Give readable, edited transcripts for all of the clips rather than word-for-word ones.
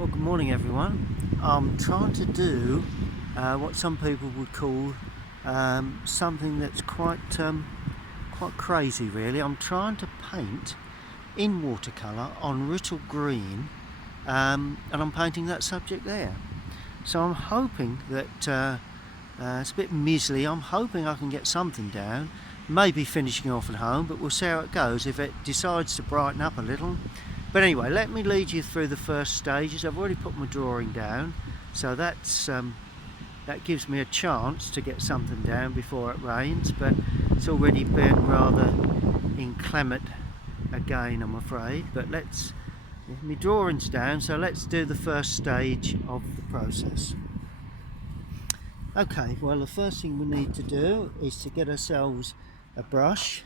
Well, good morning everyone. I'm trying to do what some people would call something that's quite crazy really. I'm trying to paint in watercolour on Writtle Green and I'm painting that subject there. So I'm hoping that it's a bit measly. I'm hoping I can get something down, maybe finishing off at home, but we'll see how it goes. If it decides to brighten up a little. But anyway, let me lead you through the first stages. I've already put my drawing down, so that gives me a chance to get something down before it rains, but it's already been rather inclement again, I'm afraid. But my drawing's down, so let's do the first stage of the process. Okay, well, the first thing we need to do is to get ourselves a brush,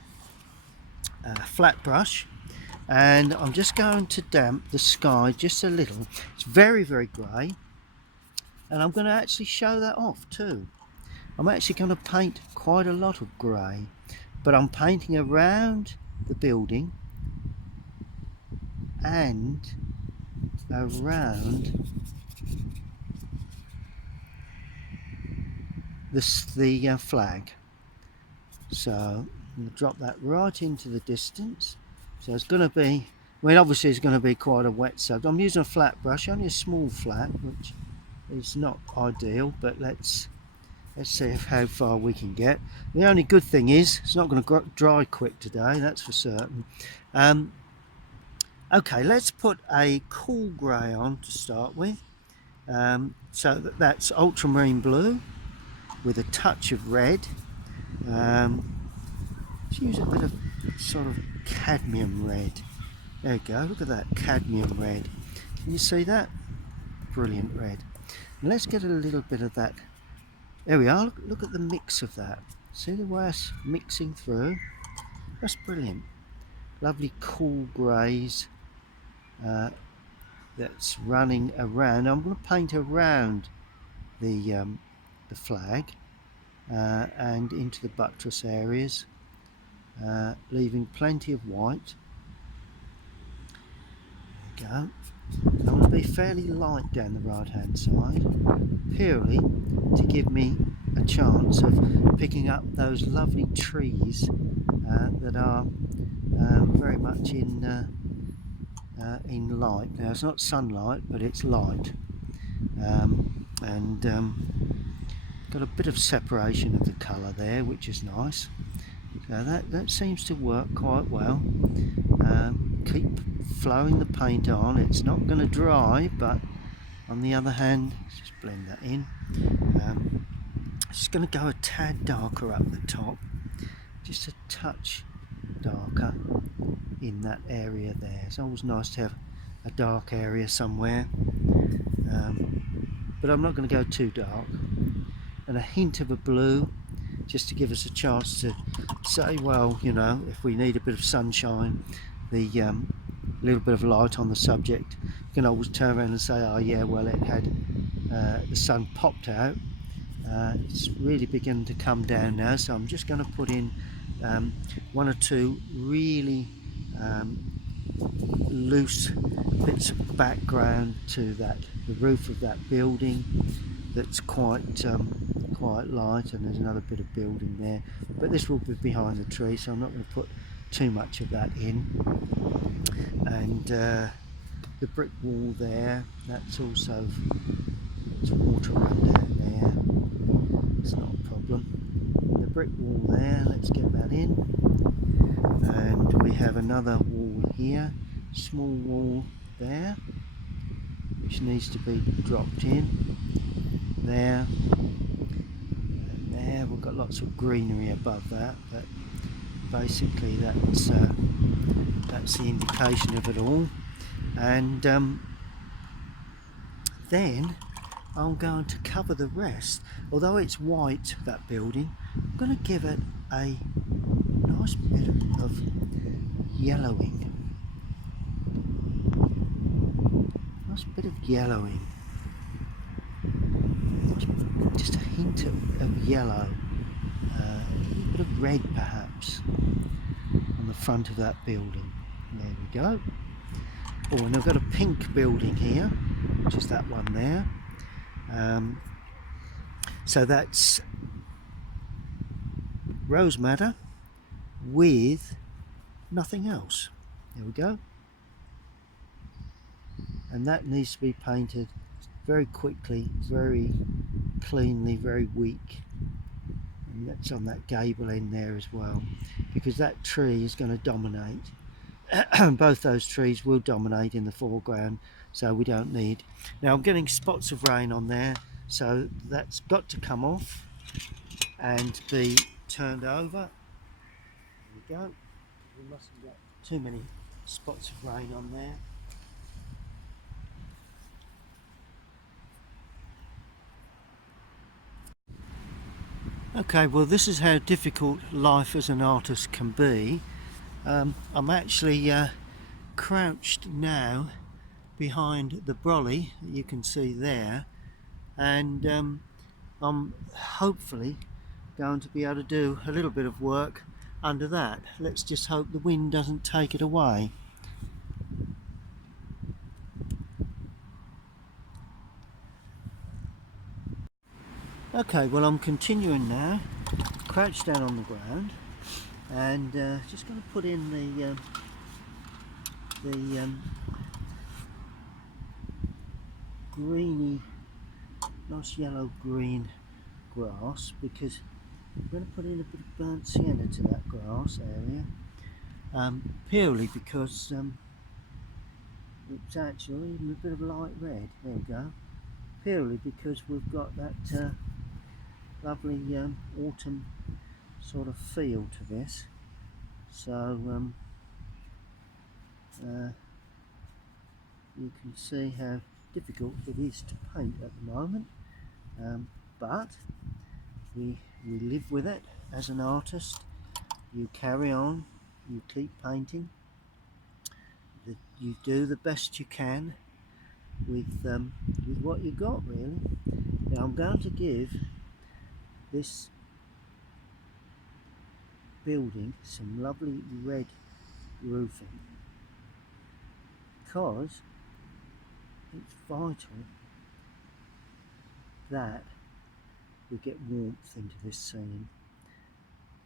a flat brush, and I'm just going to damp the sky just a little. It's very grey, and I'm going to actually show that off too. I'm actually going to paint quite a lot of grey, but I'm painting around the building and around the flag. So I'm going to drop that right into the distance. So it's going to be, obviously it's going to be quite a wet subject. I'm using a flat brush, only a small flat, which is not ideal, but let's see how far we can get. The only good thing is it's not going to dry quick today, that's for certain. Okay, let's put a cool grey on to start with. So that's ultramarine blue with a touch of red. Let's use a bit of sort of cadmium red. There we go, look at that cadmium red. Can you see that? Brilliant red. And let's get a little bit of that. There we are, look at the mix of that. See the way it's mixing through? That's brilliant. Lovely cool greys that's running around. I'm going to paint around the flag and into the buttress areas, leaving plenty of white. There we go. I'm going to be fairly light down the right hand side, purely to give me a chance of picking up those lovely trees that are very much in light. Now it's not sunlight, but it's light, and got a bit of separation of the colour there, which is nice. So that seems to work quite well. Keep flowing the paint on. It's not going to dry, but on the other hand, let's just blend that in. Just going to go a tad darker up the top, just a touch darker in that area there. It's always nice to have a dark area somewhere, but I'm not going to go too dark. And a hint of a blue, just to give us a chance to say, well, you know, if we need a bit of sunshine, the little bit of light on the subject, you can always turn around and say, oh yeah, well, it had the sun popped out. It's really beginning to come down now, so I'm just going to put in one or two really loose bits of background to the roof of that building that's quite light, and there's another bit of building there, but this will be behind the tree, so I'm not going to put too much of that in. And the brick wall there, that's also, it's water run down there, it's not a problem. The brick wall there, let's get that in, and we have another wall here, small wall there, which needs to be dropped in there, and there. We've got lots of greenery above that, but basically that's the indication of it all. And then I'm going to cover the rest. Although it's white, that building, I'm going to give it a nice bit of yellowing. Nice bit of yellowing. Just a hint of yellow. A little bit of red perhaps on the front of that building. There we go. Oh, and I've got a pink building here. which is that one there. So that's rose madder with nothing else. There we go. And that needs to be painted very quickly, very cleanly, very weak. And that's on that gable end there as well, because that tree is going to dominate. Both those trees will dominate in the foreground, so we don't need. Now I'm getting spots of rain on there, so that's got to come off and be turned over. There we go. We mustn't get too many spots of rain on there. Okay, well this is how difficult life as an artist can be. I'm actually crouched now behind the brolly that you can see there, and I'm hopefully going to be able to do a little bit of work under that. Let's just hope the wind doesn't take it away. Okay, well I'm continuing now, crouched down on the ground, and just going to put in the greeny, nice yellow green grass, because I'm going to put in a bit of burnt sienna to that grass area, purely because it's actually a bit of light red. There we go. Purely because we've got that lovely autumn sort of feel to this. So you can see how difficult it is to paint at the moment, but we live with it as an artist. You carry on, you keep painting, you do the best you can with what you got, really. Now I'm going to give this building some lovely red roofing, because it's vital that we get warmth into this scene.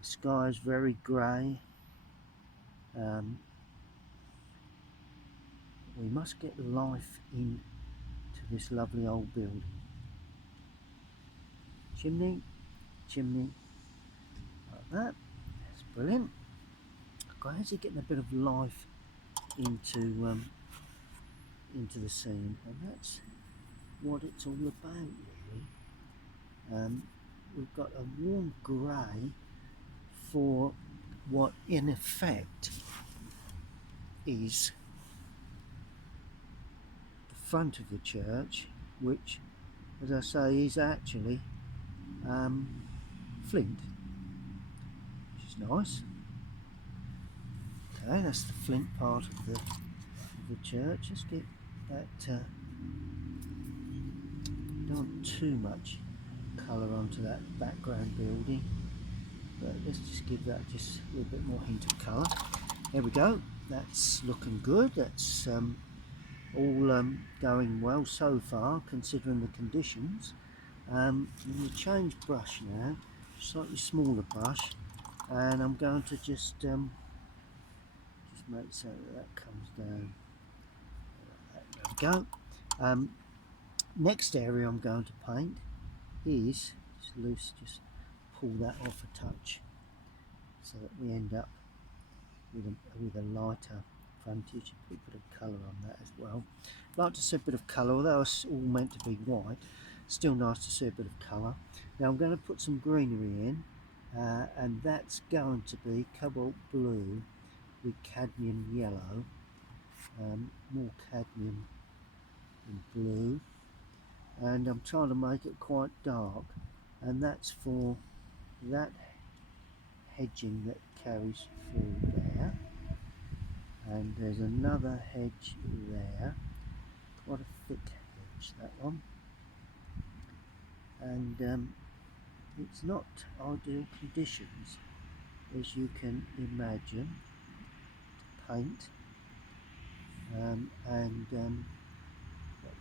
The sky is very grey. We must get life into this lovely old building. Chimney, chimney, like that. That's brilliant. Gradually getting a bit of life into the scene, and that's what it's all about, really. We've got a warm grey for what in effect is the front of the church, which, as I say, is actually flint, which is nice. Okay, that's the flint part of the church. Let's get that, don't want too much colour onto that background building, but let's just give that just a little bit more hint of colour. There we go, that's looking good. That's all going well so far, considering the conditions. I'm going to change brush now, slightly smaller brush, and I'm going to just make so that comes down. There we go. Next area I'm going to paint is just pull that off a touch, so that we end up with a lighter frontage. Put a bit of colour on that as well. Like to see a bit of colour, although it's all meant to be white. Still nice to see a bit of colour. Now I'm going to put some greenery in, and that's going to be cobalt blue with cadmium yellow, more cadmium than blue, and I'm trying to make it quite dark, and that's for that hedging that carries through there, and there's another hedge there, quite a thick hedge, that one, and it's not ideal conditions, as you can imagine, to paint, and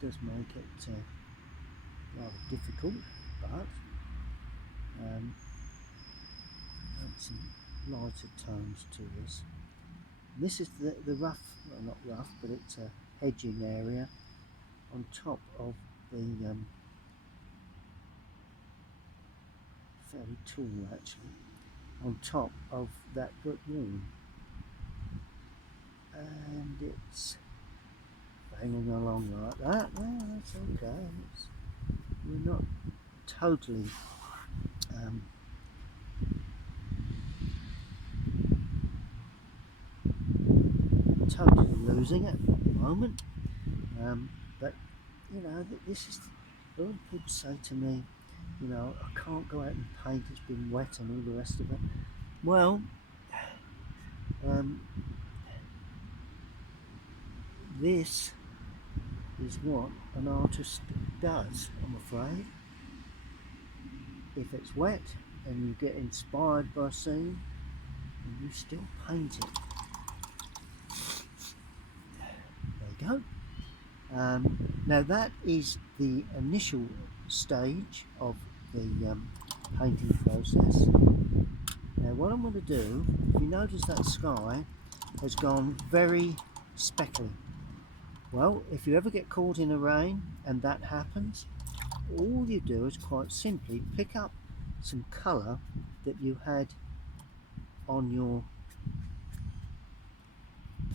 does make it rather difficult, but add some lighter tones to this. This is the rough, well not rough, but it's a hedging area on top of the fairly tall actually, on top of that brick wall, and it's banging along like that. Well, that's okay. We're not totally totally losing it at the moment, but you know, this is, a lot of people say to me, you know, I can't go out and paint, it's been wet and all the rest of it. Well, this is what an artist does, I'm afraid. If it's wet and you get inspired by a scene, you still paint it. There you go. Now that is the initial stage of the painting process. Now what I'm going to do, if you notice that sky has gone very speckly. Well, if you ever get caught in a rain and that happens, all you do is quite simply pick up some colour that you had on your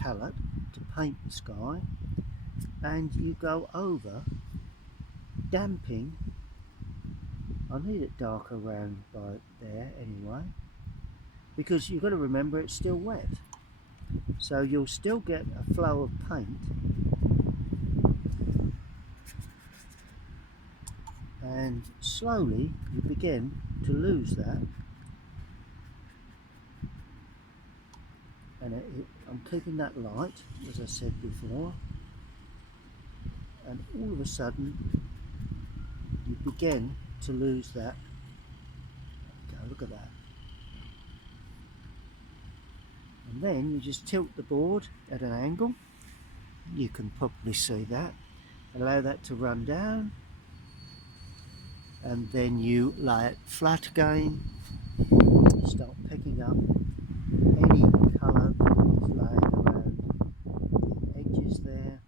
palette to paint the sky, and you go over damping. I need it darker around by there anyway, because you've got to remember it's still wet, so you'll still get a flow of paint, and slowly you begin to lose that. And I'm keeping that light, as I said before, and all of a sudden you begin to lose that. There we go, look at that. And then you just tilt the board at an angle, you can probably see that, allow that to run down, and then you lay it flat again, start picking up any colour that is laying around the edges there,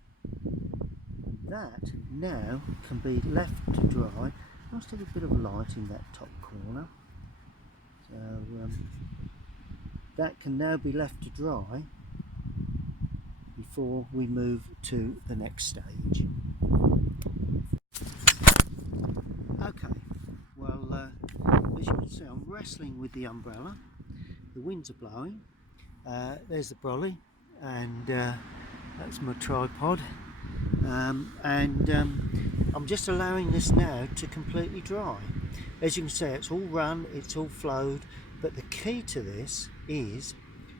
and that now can be left to dry. I must have a bit of light in that top corner, so that can now be left to dry before we move to the next stage. Okay, well, as you can see, I'm wrestling with the umbrella. The winds are blowing. There's the brolly, and that's my tripod, and I'm just allowing this now to completely dry. As you can see, it's all run, it's all flowed, but the key to this is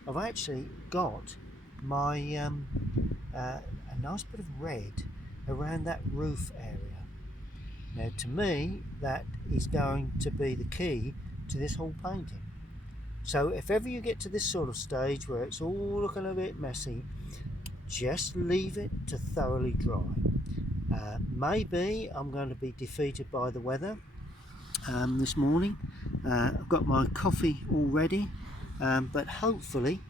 I've actually got my a nice bit of red around that roof area. Now to me that is going to be the key to this whole painting. So if ever you get to this sort of stage where it's all looking a bit messy, just leave it to thoroughly dry. Maybe I'm going to be defeated by the weather this morning. I've got my coffee all ready, but hopefully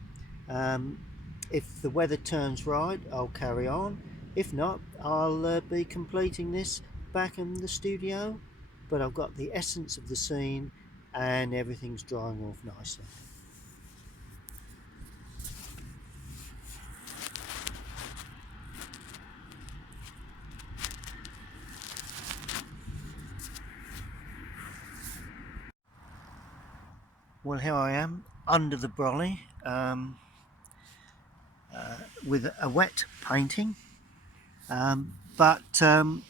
if the weather turns right, I'll carry on. If not, I'll be completing this back in the studio, but I've got the essence of the scene and everything's drying off nicely. Well, here I am under the brolly with a wet painting, but I've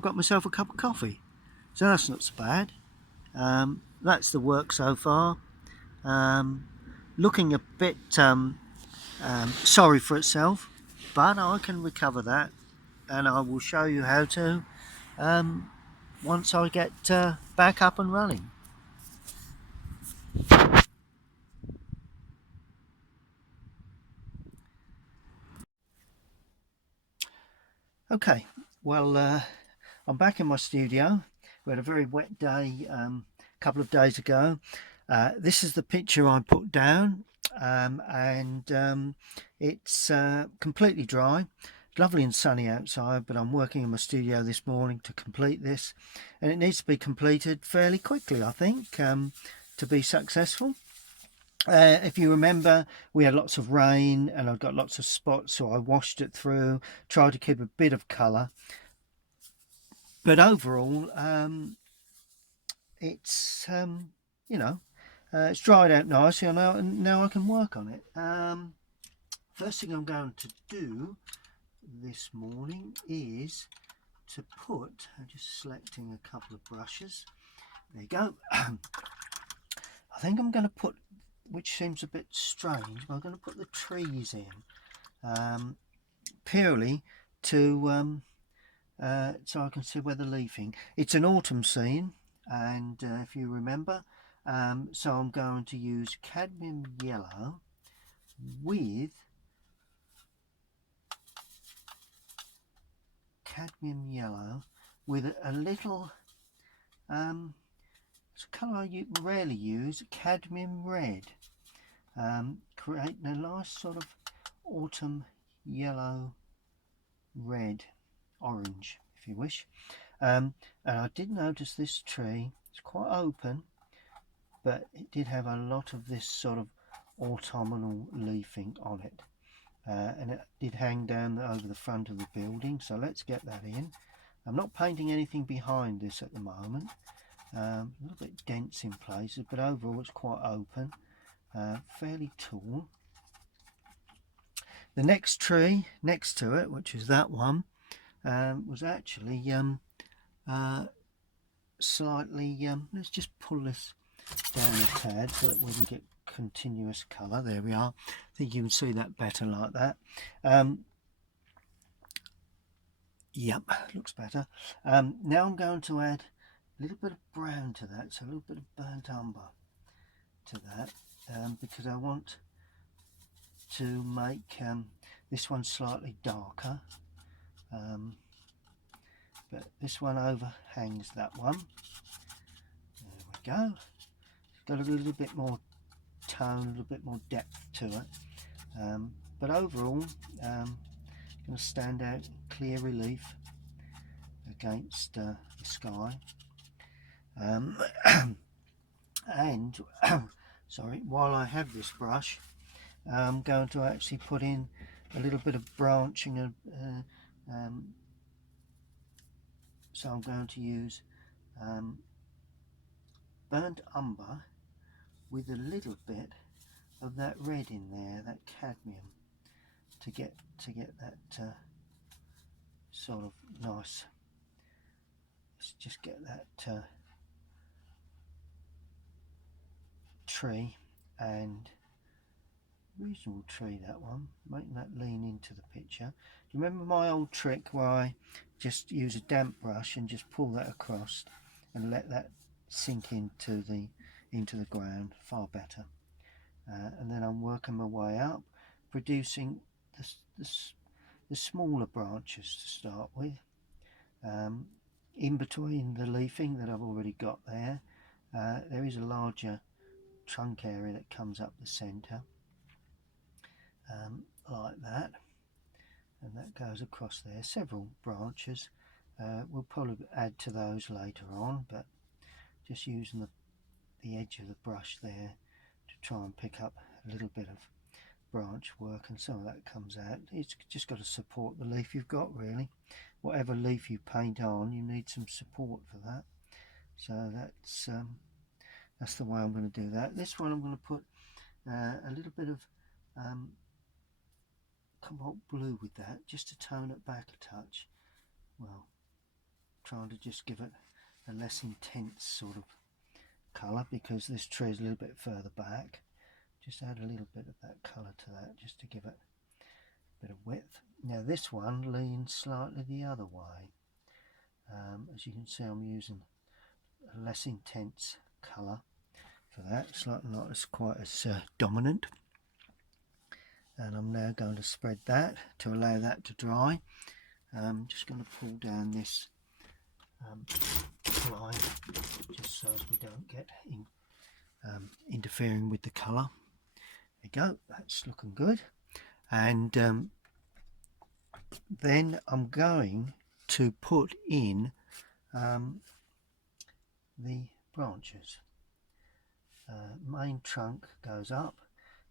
got myself a cup of coffee, so that's not so bad. That's the work so far. Looking a bit sorry for itself, but I can recover that, and I will show you how to once I get back up and running. Okay, Well, I'm back in my studio. We had a very wet day a couple of days ago. This is the picture I put down, and it's completely dry. It's lovely and sunny outside, but I'm working in my studio this morning to complete this, and it needs to be completed fairly quickly, I think, to be successful. If you remember, we had lots of rain and I've got lots of spots, so I washed it through, tried to keep a bit of colour. But overall, it's you know, it's dried out nicely, and now I can work on it. First thing I'm going to do this morning is to put. I'm just selecting a couple of brushes. There you go. I think I'm going to put, which seems a bit strange, but I'm going to put the trees in, purely to so I can see where they're leafing. It's an autumn scene, and if you remember, so I'm going to use with cadmium yellow with a little it's a colour I rarely use, cadmium red, creating a nice sort of autumn yellow red orange, if you wish. And I did notice this tree, it's quite open, but it did have a lot of this sort of autumnal leafing on it, and it did hang down over the front of the building, so let's get that in. I'm not painting anything behind this at the moment, a little bit dense in places, but overall it's quite open, fairly tall. The next tree next to it, which is that one, was actually slightly, let's just pull this down a tad so that we can get continuous colour. There we are. I think you can see that better like that. Yep, looks better. Now I'm going to add a little bit of brown to that, so a little bit of burnt umber to that, because I want to make this one slightly darker, but this one overhangs that one. There we go. It's got a little bit more tone, a little bit more depth to it, but overall going to stand out clear relief against the sky, and sorry, while I have this brush, I'm going to actually put in a little bit of branching, so I'm going to use burnt umber with a little bit of that red in there, that cadmium, to get that sort of nice. Let's just get that tree, and reasonable tree, that one, making that lean into the picture. Do you remember my old trick where I just use a damp brush and just pull that across and let that sink into the ground? Far better. And then I'm working my way up, producing the smaller branches to start with, in between the leafing that I've already got there. There is a larger trunk area that comes up the centre, like that, and that goes across there. Several branches. We'll probably add to those later on, but just using the edge of the brush there to try and pick up a little bit of branch work, and some of that comes out. It's just got to support the leaf you've got, really. Whatever leaf you paint on, you need some support for that. So that's the way I'm going to do that. This one I'm going to put a little bit of cobalt blue with that, just to tone it back a touch. Well, trying to just give it a less intense sort of colour, because this tree is a little bit further back. Just add a little bit of that colour to that, just to give it a bit of width. Now this one leans slightly the other way. As you can see, I'm using a less intense colour for that, slightly not as quite as dominant. And I'm now going to spread that to allow that to dry. Just going to pull down this line just so as we don't get interfering with the colour. There you go, that's looking good. And then I'm going to put in the branches. Main trunk goes up,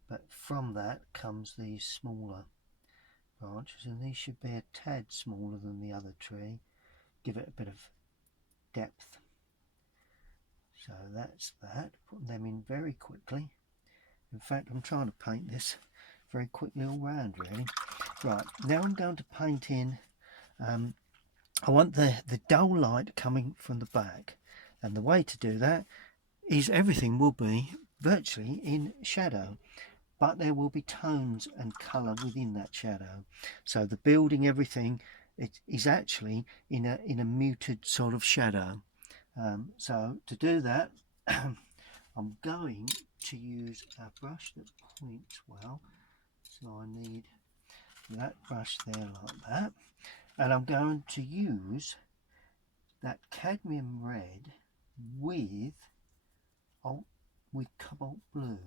but from that comes these smaller branches, and these should be a tad smaller than the other tree, give it a bit of depth. So that's that, putting them in very quickly. In fact, I'm trying to paint this very quickly all round really. Right, now I'm going to paint in, I want the dull light coming from the back, and the way to do that is everything will be virtually in shadow, but there will be tones and colour within that shadow. So the building, everything, it is actually in a muted sort of shadow. So to do that, I'm going to use a brush that points well. So I need that brush there like that, and I'm going to use that cadmium red with cobalt blue.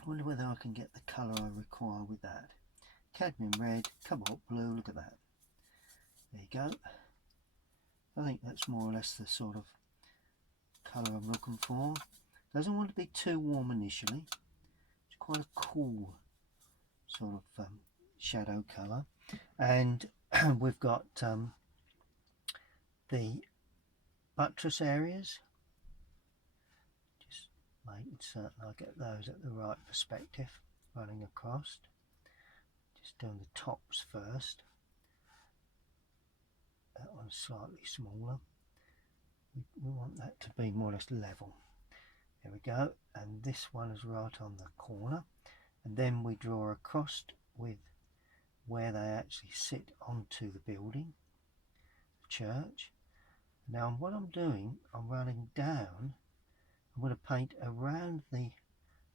I wonder whether I can get the colour I require with that. Cadmium red, cobalt blue, look at that. There you go. I think that's more or less the sort of colour I'm looking for. Doesn't want to be too warm initially. It's quite a cool sort of shadow colour. And we've got the buttress areas. Just making certain I get those at the right perspective running across. Just doing the tops first. That one's slightly smaller. We want that to be more or less level. There we go. And this one is right on the corner. And then we draw across with where they actually sit onto the building, the church. Now what I'm doing, I'm running down. I'm going to paint around the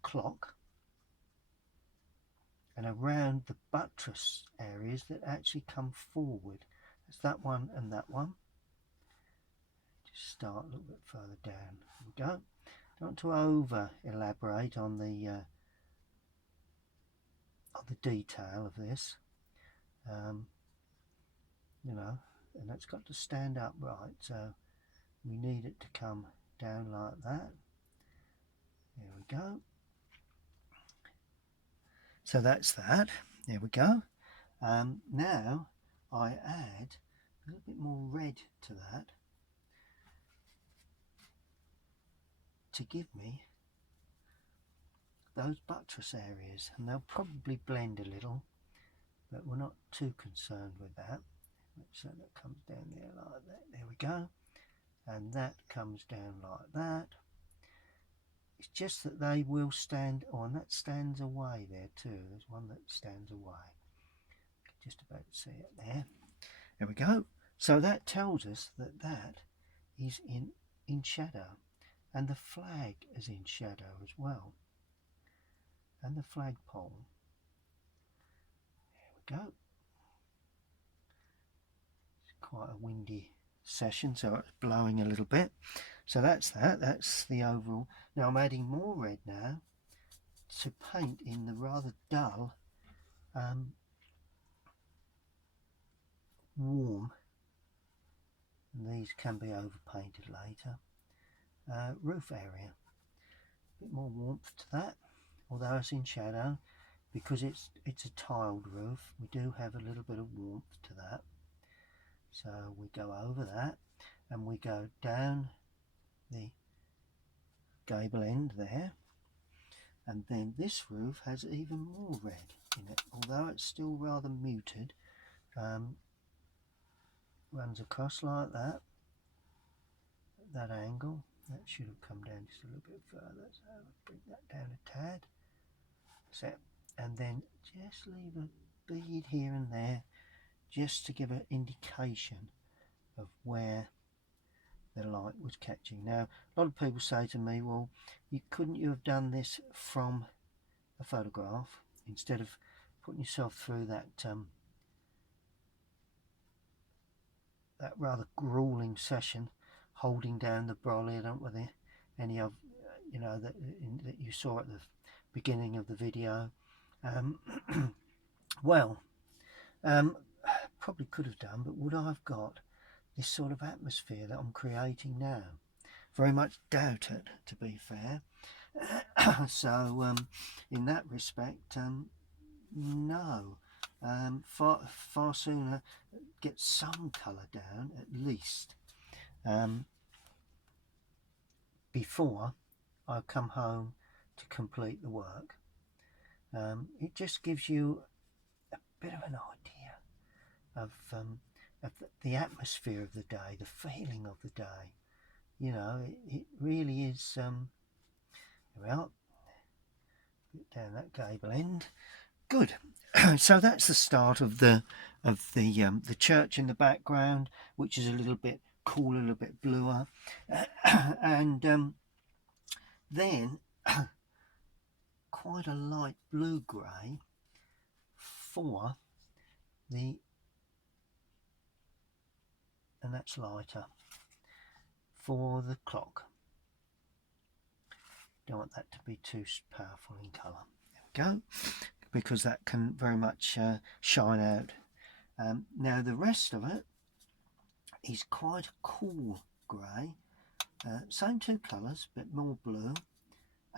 clock and around the buttress areas that actually come forward. That's that one and that one. Just start a little bit further down. There we go. Don't want to over elaborate on the detail of this, you know, and that's got to stand up right, so we need it to come down like that. There we go. So that's that. There we go. Now I add a little bit more red to that to give me those buttress areas, and they'll probably blend a little, but we're not too concerned with that. So that comes down there like that. There we go. And that comes down like that. It's just that they will stand on. That stands away there too. There's one that stands away. Just about to see it there. There we go. So that tells us that that is in shadow, and the flag is in shadow as well, and the flagpole. There we go. It's quite a windy session, so it's blowing a little bit. So that's that. That's the overall. Now I'm adding more red now to paint in the rather dull, warm, and these can be overpainted later, roof area. A bit more warmth to that, although it's in shadow, because it's a tiled roof. We do have a little bit of warmth to that. So we go over that and we go down the gable end there, and then this roof has even more red in it, although it's still rather muted. Runs across like that at that angle. That should have come down just a little bit further, so I'll bring that down a tad. So, and then just leave a bead here and there just to give an indication of where the light was catching. Now a lot of people say to me, well, couldn't you have done this from a photograph instead of putting yourself through that that rather grueling session holding down the brolly. I don't know whether any of that you saw at the beginning of the video. Well, probably could have done, but would I have got this sort of atmosphere that I'm creating now? Very much doubt it, to be fair. So in that respect, no. Far sooner get some colour down at least before I come home to complete the work. It just gives you a bit of an idea of the atmosphere of the day, the feeling of the day. It really is. Well, down that gable end. Good. So that's the start of the church in the background, which is a little bit cooler, a little bit bluer, and then quite a light blue grey for the, and that's lighter, for the clock. Don't want that to be too powerful in colour. There we go, because that can very much shine out. Now the rest of it is quite a cool grey, same two colours but more blue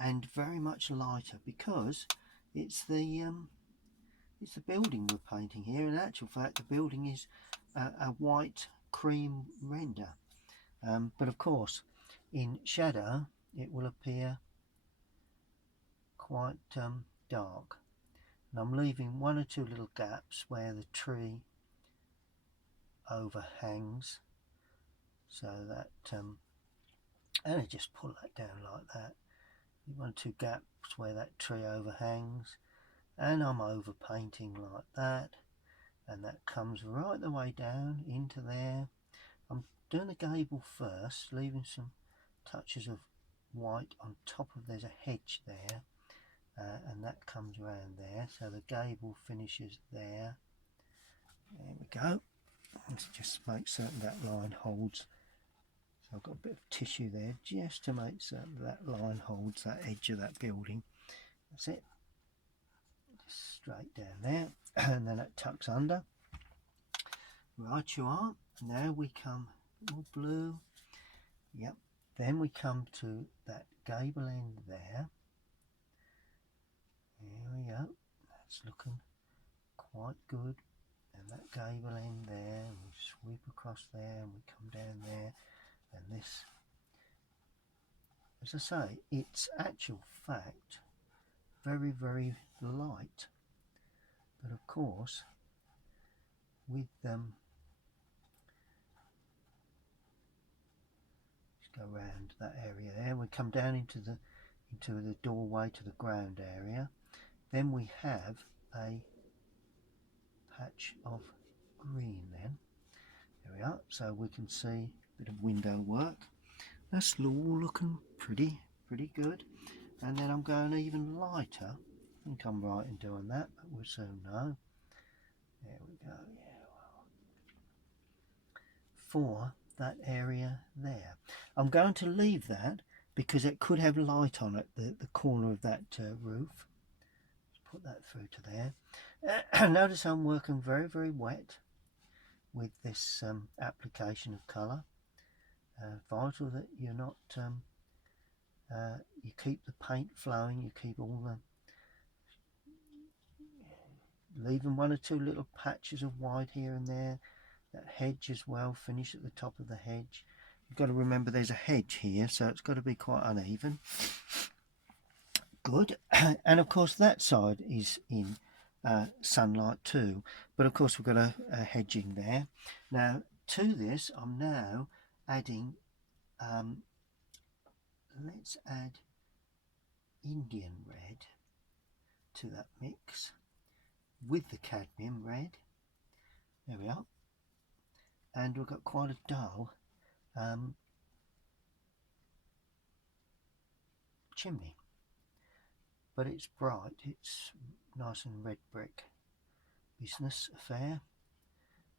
and very much lighter, because it's the building we're painting here. In actual fact, the building is a white cream render, but of course in shadow it will appear quite dark, and I'm leaving one or two little gaps where the tree overhangs, so that and I just pull that down like that. One or two gaps where that tree overhangs, and I'm over painting like that, and that comes right the way down into there. I'm doing the gable first, leaving some touches of white on top of, there's a hedge there, and that comes around there, so the gable finishes there. There we go. Let's just make certain that line holds. So I've got a bit of tissue there just to make certain that line holds that edge of that building. That's it. Just straight down there, and then it tucks under. Right you are. Now we come more blue. Yep. Then we come to that gable end there. There we go. That's looking quite good. And that gable end there, and we sweep across there, and we come down there, and this, as I say, it's actual fact very, very light, but of course with them, just go around that area there, we come down into the doorway to the ground area. Then we have a patch of green then. There we are, so we can see a bit of window work. That's all looking pretty good. And then I'm going even lighter. I think I'm right in doing that, but we'll soon know. There we go, yeah. For that area there, I'm going to leave that because it could have light on it, the corner of that roof. Let's put that through to there. Notice I'm working very, very wet with this application of colour. Vital that you're not you keep the paint flowing, you keep all the, leaving one or two little patches of white here and there. That hedge as well, finish at the top of the hedge. You've got to remember there's a hedge here, so it's got to be quite uneven. Good. And of course that side is in sunlight too, but of course we've got a hedging there. Now to this I'm now adding, let's add Indian red to that mix with the cadmium red. There we are. And we've got quite a dull chimney, but it's bright, it's nice and red brick business affair.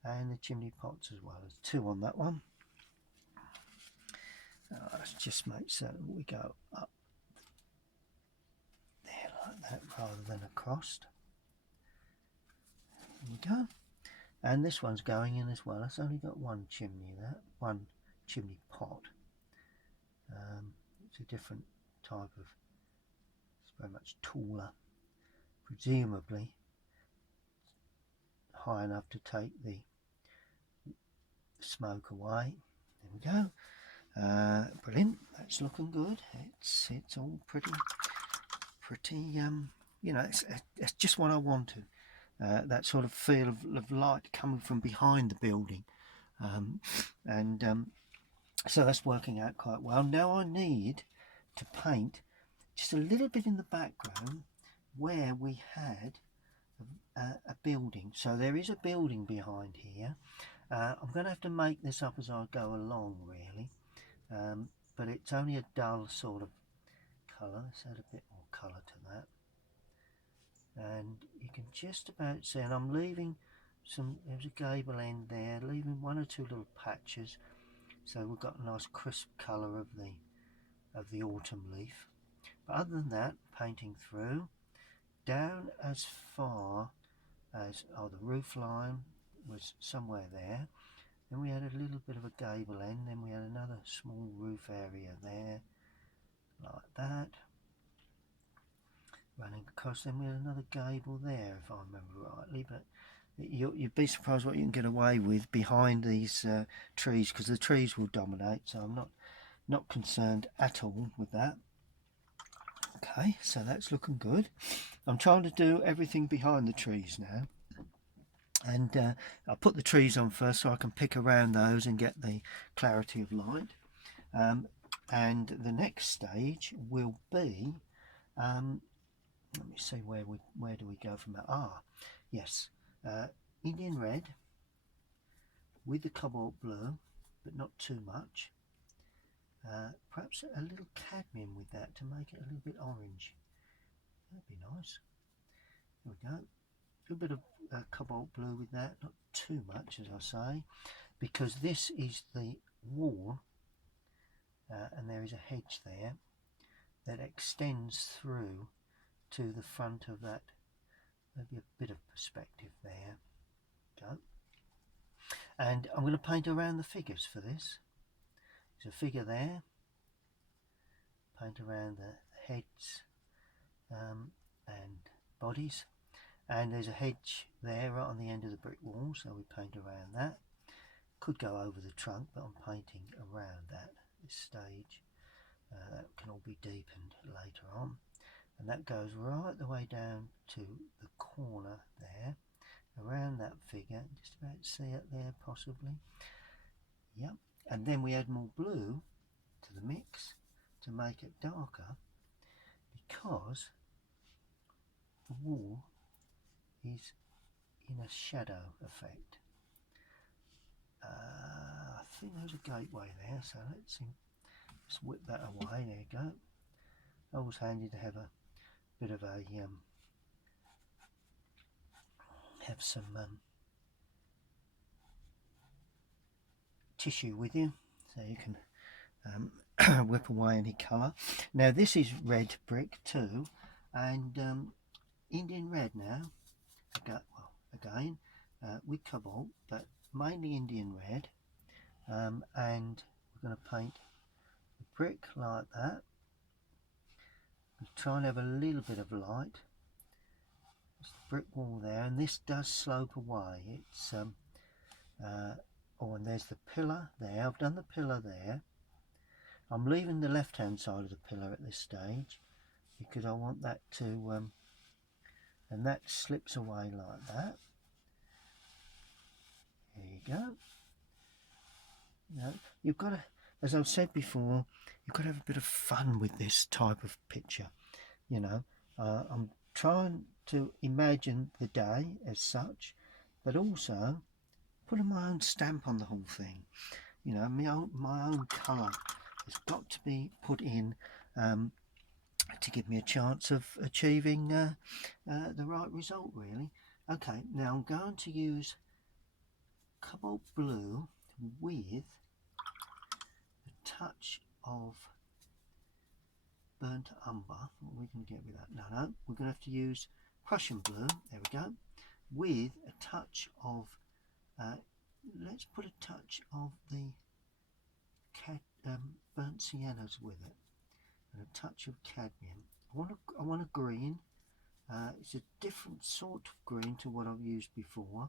and the chimney pots as well. There's 2 on that one. Let's just make certain we go up there like that rather than across. There we go. And this one's going in as well. It's only got 1 chimney there, 1 chimney pot. It's a different type of, it's very much taller, presumably high enough to take the smoke away. There we go. Brilliant. That's looking good. It's all pretty you know, it's just what I wanted. That sort of feel of light coming from behind the building, so that's working out quite well. Now I need to paint just a little bit in the background where we had a building. So there is a building behind here. I'm going to have to make this up as I go along, really, but it's only a dull sort of colour. Let's add a bit more colour to that, and you can just about see, and I'm leaving some, there's a gable end there, leaving 1 or 2 little patches, so we've got a nice crisp colour of the autumn leaf. But other than that, painting through down as far as the roof line was somewhere there. Then we had a little bit of a gable end, then we had another small roof area there like that, running across. Then we had another gable there, if I remember rightly, but you'd be surprised what you can get away with behind these trees, because the trees will dominate, so I'm not concerned at all with that. Okay, so that's looking good. I'm trying to do everything behind the trees now, and I'll put the trees on first so I can pick around those and get the clarity of light, and the next stage will be let me see, where do we go from that? Yes, Indian red with the cobalt blue, but not too much. Perhaps a little cadmium with that to make it a little bit orange. That'd be nice. There we go. A little bit of cobalt blue with that, not too much, as I say, because this is the wall, and there is a hedge there that extends through to the front of that. Maybe a bit of perspective there. Go. And I'm going to paint around the figures for this. There's a figure there. Paint around the heads and bodies. And there's a hedge there right on the end of the brick wall, so we paint around that. Could go over the trunk, but I'm painting around that at this stage. That can all be deepened later on. And that goes right the way down to the corner there, around that figure, just about see it there possibly. Yep. And then we add more blue to the mix to make it darker, because the wall is in a shadow effect. I think there's a gateway there, so let's whip that away. There you go. Always handy to have a bit of a have some tissue with you, so you can whip away any colour. Now this is red brick too, and Indian red now. Again with cobalt, but mainly Indian red, and we're going to paint the brick like that. Try and have a little bit of light. There's the brick wall there, and this does slope away. It's and there's the pillar there. I've done the pillar there. I'm leaving the left hand side of the pillar at this stage because I want that to and that slips away like that. There you go. You've got to, as I've said before, you've got to have a bit of fun with this type of picture. I'm trying to imagine the day as such, but also putting my own stamp on the whole thing. My own colour has got to be put in to give me a chance of achieving the right result, really. Okay, now I'm going to use cobalt blue with a touch of burnt umber. What are we going to get with that? No, we're going to have to use Prussian blue. There we go. With a touch of, let's put a touch of the burnt siennas with it, and a touch of cadmium. I want a green. It's a different sort of green to what I've used before,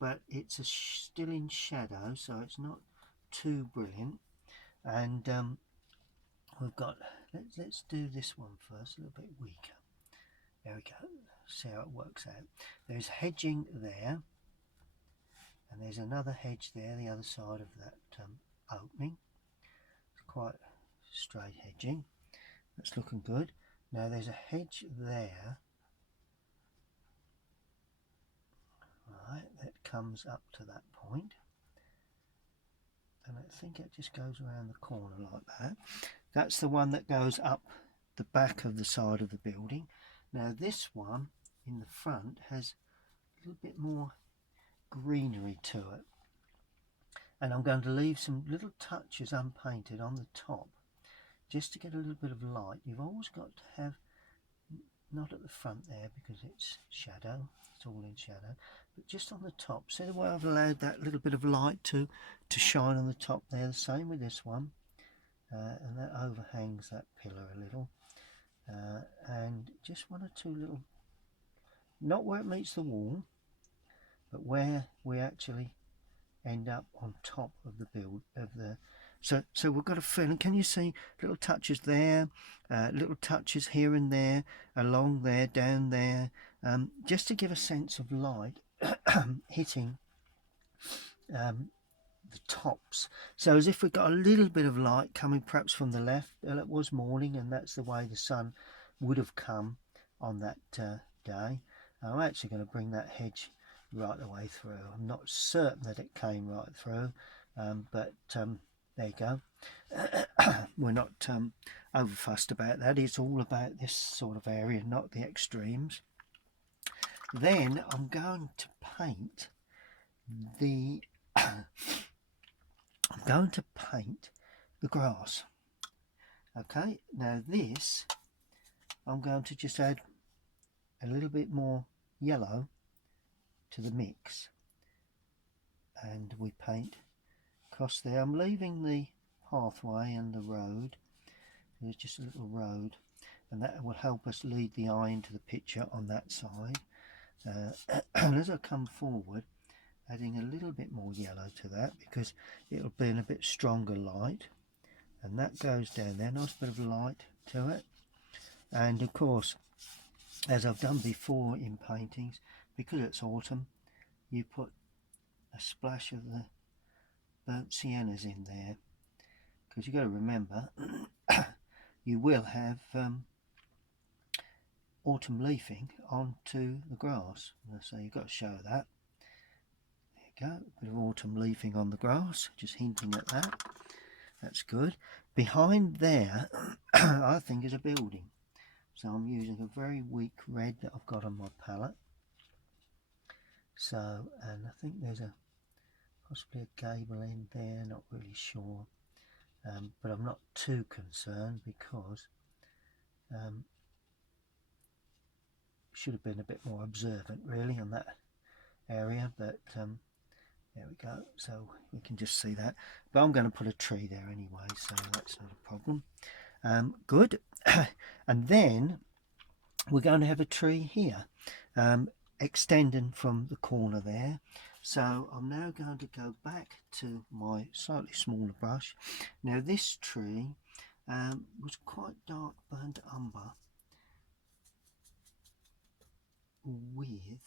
but it's still in shadow, so it's not too brilliant. And we've got, let's do this one first, a little bit weaker. There we go. See how it works out. There's hedging there, and there's another hedge there, the other side of that opening. It's quite straight hedging. That's looking good. Now there's a hedge there, right, that comes up to that point, and I think it just goes around the corner like that. That's the one that goes up the back of the side of the building. Now this one in the front has a little bit more greenery to it, and I'm going to leave some little touches unpainted on the top just to get a little bit of light. You've always got to have, not at the front there because it's shadow, it's all in shadow, but just on the top. See the way I've allowed that little bit of light to shine on the top there? The same with this one, and that overhangs that pillar a little, and just one or two little, not where it meets the wall, but where we actually end up on top of the build of the. So we've got a feeling. Can you see little touches there, little touches here and there, along there, down there, just to give a sense of light hitting the tops. So as if we've got a little bit of light coming perhaps from the left. It was morning, and that's the way the sun would have come on that day. I'm actually going to bring that hedge right the way through. I'm not certain that it came right through, but there you go. We're not over fussed about that. It's all about this sort of area, not the extremes. Then I'm going to paint the grass. Okay, now this I'm going to just add a little bit more yellow to the mix, and we paint across there. I'm leaving the pathway and the road. There's just a little road, and that will help us lead the eye into the picture on that side. And as I come forward, adding a little bit more yellow to that because it'll be in a bit stronger light, and that goes down there. Nice bit of light to it. And of course, as I've done before in paintings, because it's autumn, you put a splash of the burnt siennas in there, because you've got to remember you will have autumn leafing onto the grass, so you've got to show that. There you go, a bit of autumn leafing on the grass, just hinting at that. That's good. Behind there I think is a building, so I'm using a very weak red that I've got on my palette. So, and I think there's possibly a gable end there, not really sure, but I'm not too concerned because should have been a bit more observant really on that area, but there we go, so we can just see that. But I'm going to put a tree there anyway, so that's not a problem. Good. And then we're going to have a tree here, extending from the corner there. So I'm now going to go back to my slightly smaller brush. Now this tree was quite dark burnt umber with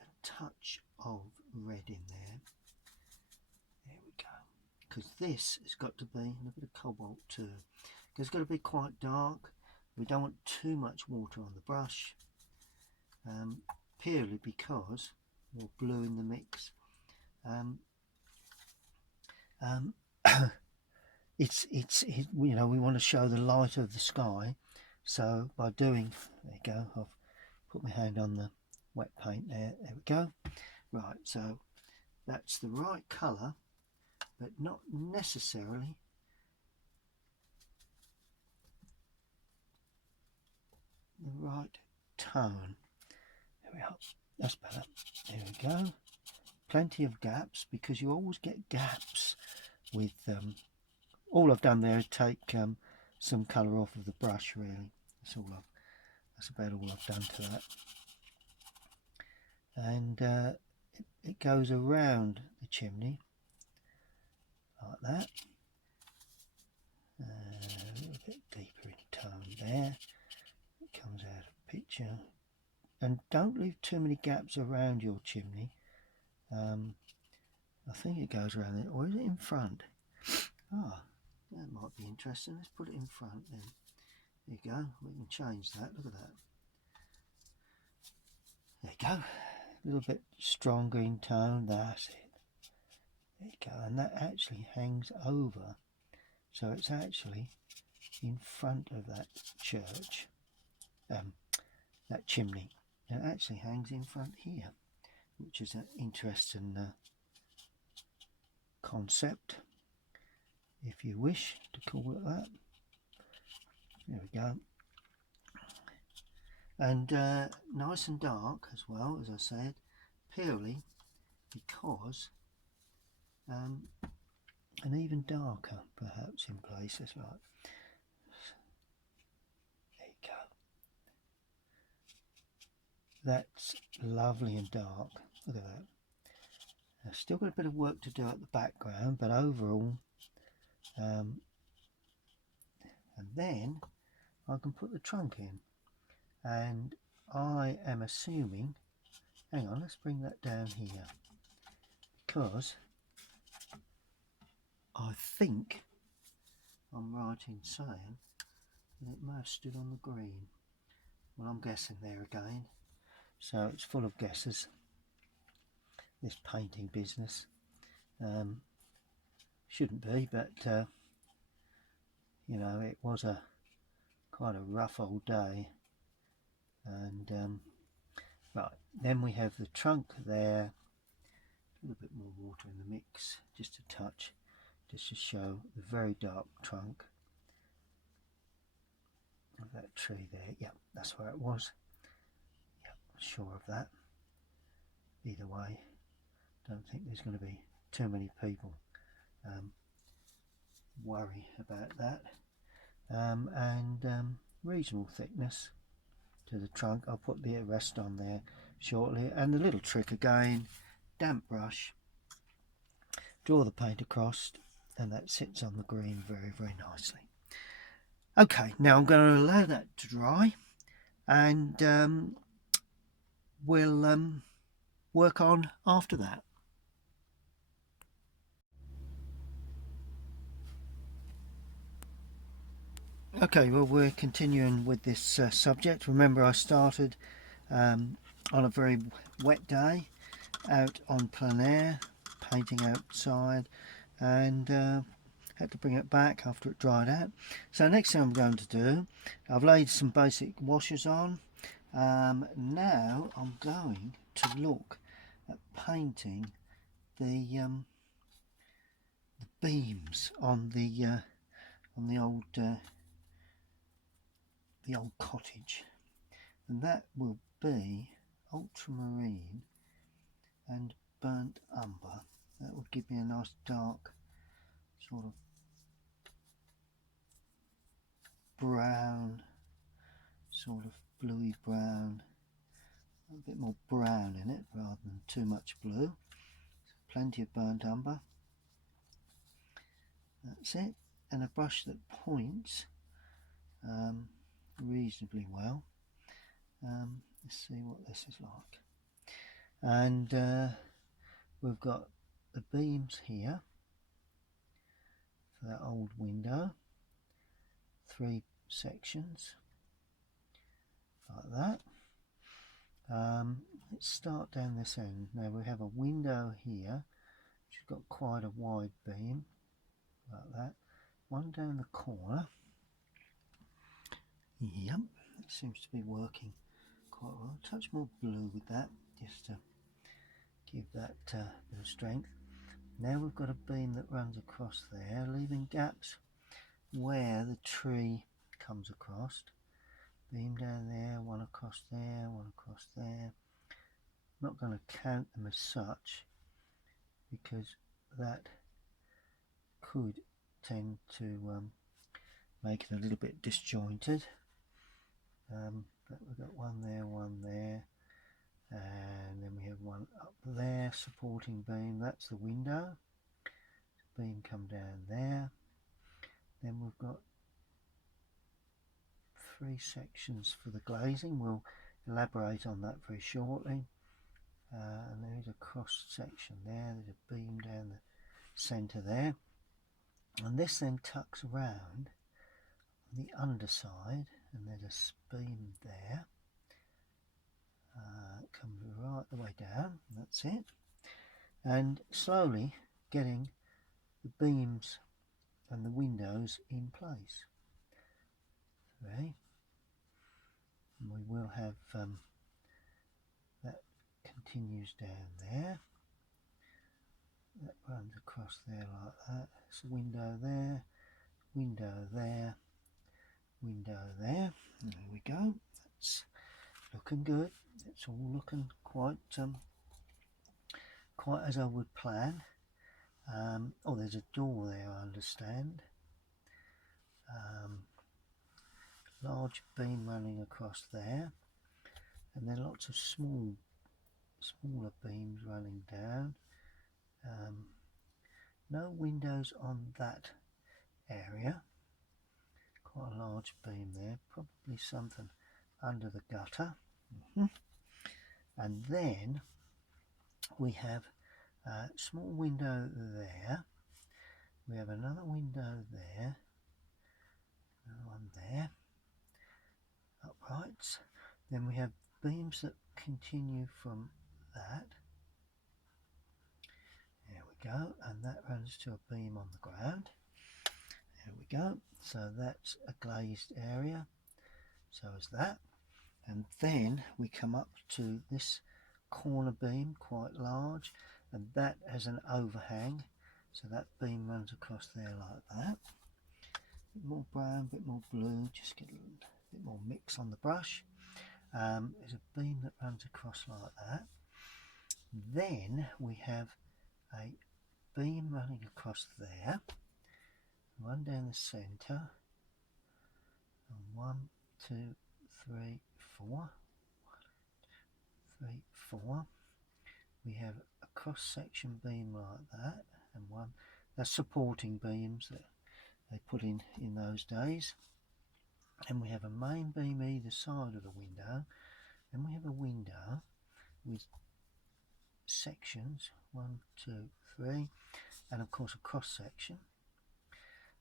a touch of red in there. There we go. Because this has got to be, and a bit of cobalt too, because it's got to be quite dark. We don't want too much water on the brush, purely because more blue in the mix. It's you know, we want to show the light of the sky, so by doing, there you go, I've put my hand on the wet paint there, there we go, Right, so that's the right colour, but not necessarily the right tone. There we are, that's better. There we go. Plenty of gaps, because you always get gaps with all I've done there is take some colour off of the brush, really. That's about all I've done to that. And it goes around the chimney like that. A little bit deeper in tone there. It comes out of picture. And don't leave too many gaps around your chimney. I think it goes around there, or is it in front? Ah, that might be interesting. Let's put it in front then. There you go. We can change that. Look at that. There you go. A little bit stronger in tone. That's it. There you go. And that actually hangs over. So it's actually in front of that church, that chimney. It actually hangs in front here, which is an interesting concept, if you wish to call it that. There we go. And nice and dark as well, as I said, purely because and even darker perhaps in places. Right, there you go. That's lovely and dark. Look at that. I've still got a bit of work to do at the background, but overall and then I can put the trunk in, and I am assuming, hang on, let's bring that down here, because I think I'm right in saying that it may have stood on the green. Well, I'm guessing there again, so it's full of guesses, this painting business. Shouldn't be, but you know, it was quite a rough old day. And right, then we have the trunk there, a little bit more water in the mix, just a touch, just to show the very dark trunk of that tree there. Yeah, that's where it was. Yeah, sure of that. Either way, don't think there's going to be too many people worry about that. And reasonable thickness to the trunk. I'll put the rest on there shortly. And the little trick again, damp brush, draw the paint across, and that sits on the green very, very nicely. Okay, now I'm going to allow that to dry, and we'll work on after that. Okay, well, we're continuing with this subject. Remember, I started on a very wet day out on plein air, painting outside, and had to bring it back after it dried out. So next thing I'm going to do, I've laid some basic washes on. Now I'm going to look at painting the beams on the old cottage, and that will be ultramarine and burnt umber. That would give me a nice dark sort of brown, sort of bluey brown, a bit more brown in it rather than too much blue. Plenty of burnt umber. That's it, and a brush that points reasonably well. Let's see what this is like. And we've got the beams here for that old window, 3 sections like that. Let's start down this end. Now we have a window here which has got quite a wide beam like that. One down the corner. Yep, it seems to be working quite well. A touch more blue with that, just to give that bit of strength. Now we've got a beam that runs across there, leaving gaps where the tree comes across. Beam down there, one across there, one across there. I'm not going to count them as such because that could tend to make it a little bit disjointed. But we've got one there, and then we have one up there, supporting beam. That's the window. Beam come down there. Then we've got 3 sections for the glazing. We'll elaborate on that very shortly. And there's a cross section there. There's a beam down the centre there, and this then tucks around on the underside, and there's a beam there. It comes right the way down. That's it. And slowly getting the beams and the windows in place. Okay. And we will have that continues down there. That runs across there like that. It's a window there, window there, window there. There we go. That's looking good. It's all looking quite as I would plan. Oh, there's a door there, I understand. Large beam running across there, and then lots of smaller beams running down. No windows on that area. Quite a large beam there, probably something under the gutter. And then we have a small window there. We have another window there, another one there, uprights. Then we have beams that continue from that. There we go, and that runs to a beam on the ground. There we go. So that's a glazed area. So is that. And then we come up to this corner beam, quite large, and that has an overhang. So that beam runs across there like that. A bit more brown, a bit more blue, just get a bit more mix on the brush. There's a beam that runs across like that. Then we have a beam running across there, one down the centre, and 1, 2, 3, 4. 1, 2, 3, 4. We have a cross section beam like that, and one. They're supporting beams that they put in those days. And we have a main beam either side of the window. Then we have a window with sections 1, 2, 3, and of course a cross section.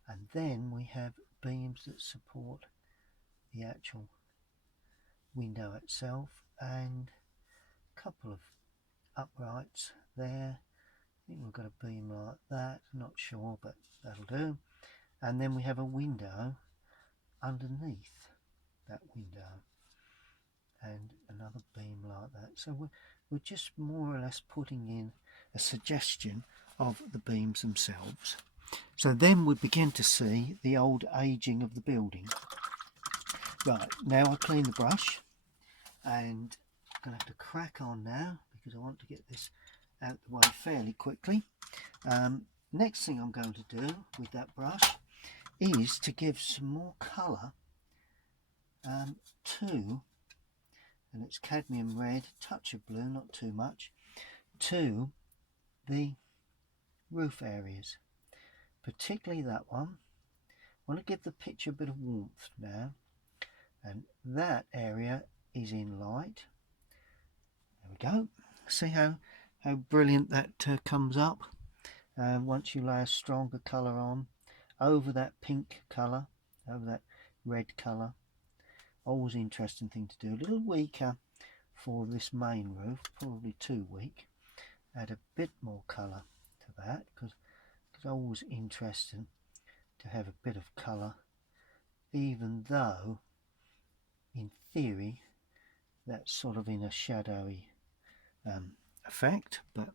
And then we have beams that support the actual window itself, and a couple of uprights there. I think we've got a beam like that, not sure, but that'll do. And then we have a window underneath that window, and another beam like that. So we're just more or less putting in a suggestion of the beams themselves. So then we begin to see the old aging of the building. Right, now I clean the brush, and I'm going to have to crack on now because I want to get this out the way fairly quickly. Next thing I'm going to do with that brush is to give some more colour to, and it's cadmium red, touch of blue, not too much, to the roof areas, particularly that one. I want to give the picture a bit of warmth now, and that area is in light. There we go. See how brilliant that comes up once you lay a stronger colour on over that pink colour, over that red colour. Always interesting thing to do. A little weaker for this main roof, probably too weak. Add a bit more colour to that because it's always interesting to have a bit of colour, even though in theory that's sort of in a shadowy effect, but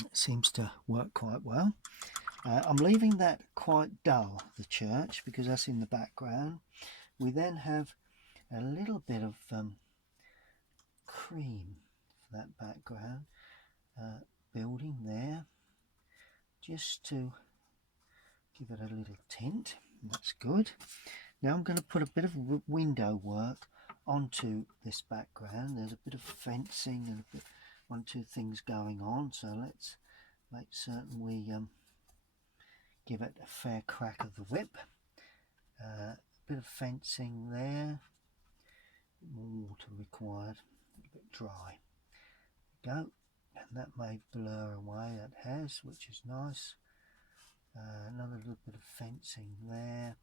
it seems to work quite well. I'm leaving that quite dull, the church, because that's in the background. We then have a little bit of cream for that background building there, just to give it a little tint. That's good. Now I'm going to put a bit of window work onto this background. There's a bit of fencing and a bit, one or two things going on, so let's make certain we give it a fair crack of the whip. A bit of fencing there, more water required, a bit dry. There we go, and that may blur away, that has, which is nice. Another little bit of fencing there.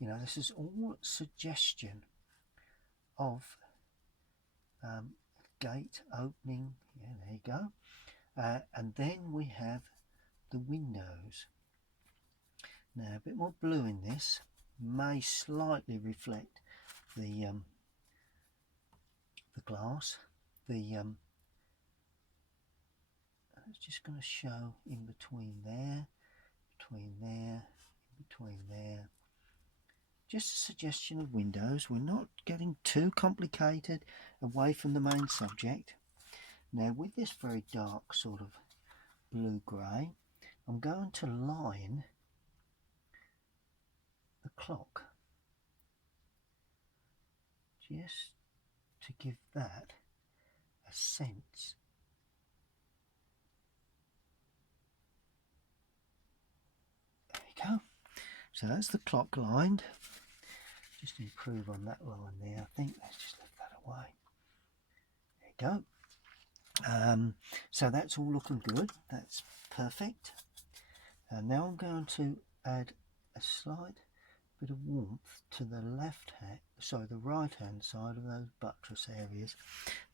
You know, this is all suggestion of gate opening. Yeah, there you go. And then we have the windows. Now a bit more blue in this, may slightly reflect the glass. It's just going to show in between there, between there, in between there. Just a suggestion of windows. We're not getting too complicated away from the main subject. Now with this very dark sort of blue-grey, I'm going to line the clock just to give that a sense. There you go. So that's the clock lined. Just improve on that line there. I think let's just lift that away. There you go. So that's all looking good. That's perfect. And now I'm going to add a slight bit of warmth to the the right hand side of those buttress areas.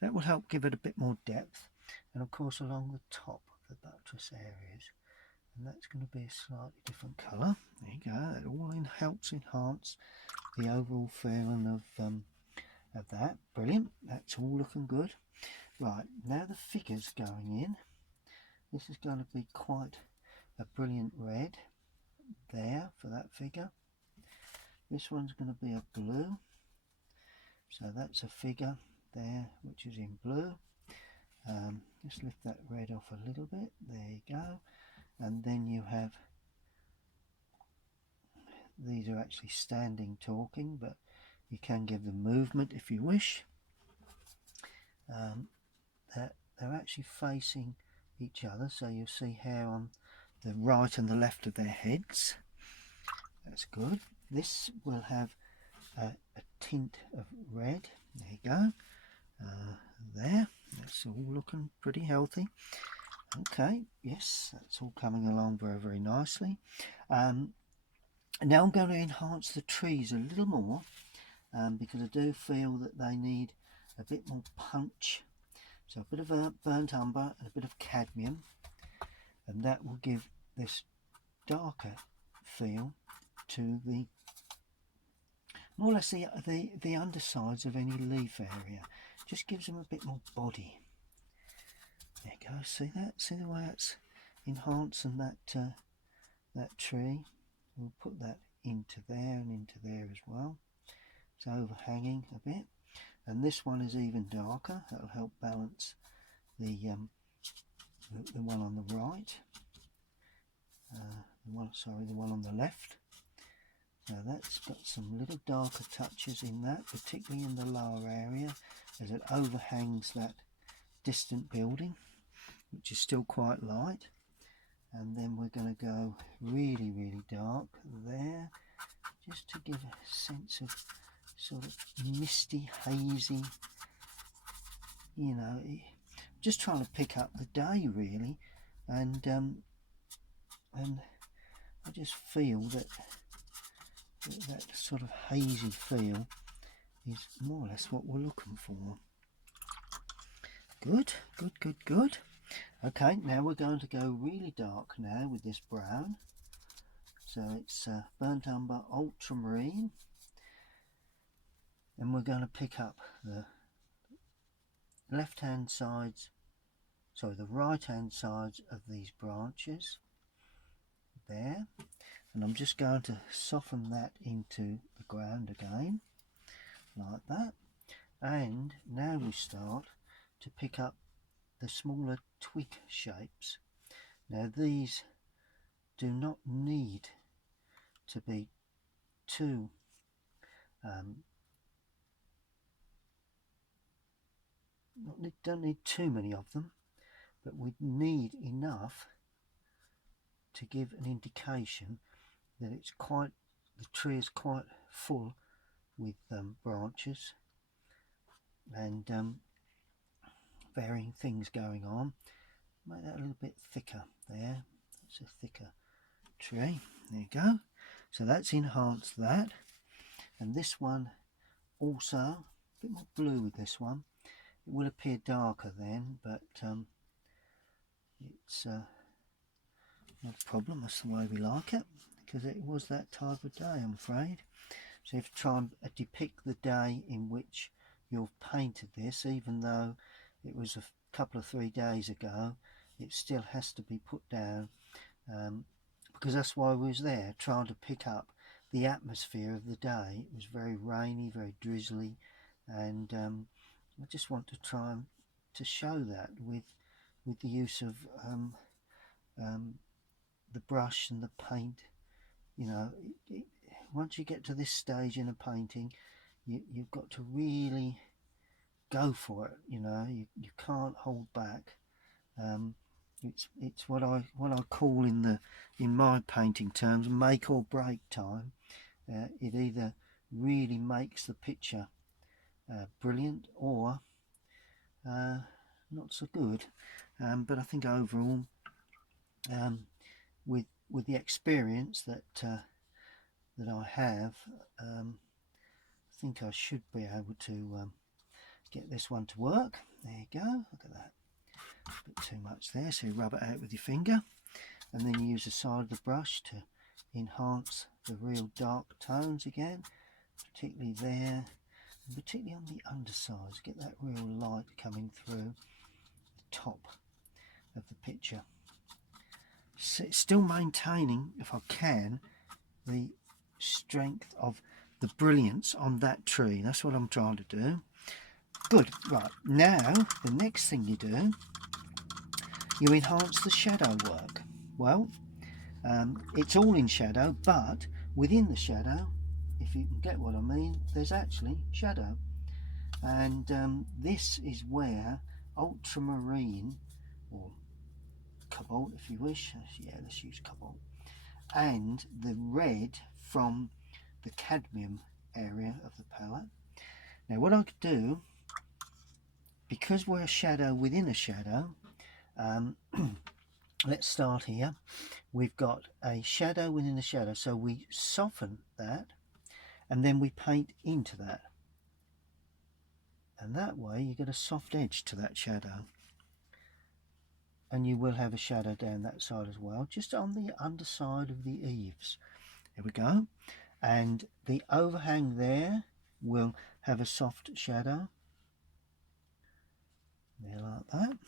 That will help give it a bit more depth, and of course along the top of the buttress areas, and that's going to be a slightly different colour. There you go. It all helps enhance the overall feeling of that. Brilliant. That's all looking good. Right, now the figures going in. This is going to be quite a brilliant red there for that figure. This one's going to be a blue, so that's a figure there which is in blue. Just lift that red off a little bit. There you go. And then you have, these are actually standing talking, but you can give them movement if you wish. They're actually facing each other, so you'll see hair on the right and the left of their heads. That's good. This will have a tint of red. There you go. There, that's all looking pretty healthy. Okay, yes, that's all coming along very, very nicely. Now I'm going to enhance the trees a little more, because I do feel that they need a bit more punch. So a bit of a burnt umber and a bit of cadmium, and that will give this darker feel to the more or less the undersides of any leaf area. Just gives them a bit more body. There you go. See that? See the way that's enhancing that tree. We'll put that into there and into there as well. It's overhanging a bit, and this one is even darker. That'll help balance the one on the right. The one on the left. So that's got some little darker touches in that, particularly in the lower area, as it overhangs that distant building, which is still quite light. And then we're going to go really, really dark there, just to give a sense of sort of misty, hazy, you know, just trying to pick up the day really, and I just feel that sort of hazy feel is more or less what we're looking for. Good, good, good, good. Okay, now we're going to go really dark now with this brown. So it's burnt umber, ultramarine, and we're going to pick up the left hand sides the right hand sides of these branches there, and I'm just going to soften that into the ground again like that. And now we start to pick up the smaller twig shapes. Now these do not need to be too don't need too many of them, but we need enough to give an indication that it's quite, the tree is quite full with branches and varying things going on. Make that a little bit thicker there. It's a thicker tree. There you go. So that's enhanced that. And this one also, a bit more blue with this one. It will appear darker then, but it's not a problem. That's the way we like it, because it was that type of day, I'm afraid. So you have to try and depict the day in which you've painted this, even though it was a couple of 3 days ago. It still has to be put down, because that's why we was there, trying to pick up the atmosphere of the day. It was very rainy, very drizzly, and I just want to try and to show that with the use of the brush and the paint. You know, once you get to this stage in a painting, you've got to really go for it. You know, you can't hold back. It's what I call in my painting terms make or break time. It either really makes the picture brilliant or not so good. But I think overall, with the experience that I have, I think I should be able to get this one to work. There you go. Look at that. A bit too much there, so you rub it out with your finger, and then you use the side of the brush to enhance the real dark tones again, particularly there, and particularly on the undersides. Get that real light coming through the top of the picture. Still maintaining, if I can, the strength of the brilliance on that tree. That's what I'm trying to do. Good. Right, now the next thing you do, you enhance the shadow work. Well, it's all in shadow, but within the shadow, if you can get what I mean, there's actually shadow. And this is where ultramarine, or cobalt if you wish, yeah, let's use cobalt, and the red from the cadmium area of the palette. Now what I could do, because we're a shadow within a shadow, let's start here. We've got a shadow within a shadow, so we soften that and then we paint into that, and that way you get a soft edge to that shadow, and you will have a shadow down that side as well, just on the underside of the eaves. There we go. And the overhang there will have a soft shadow there like that.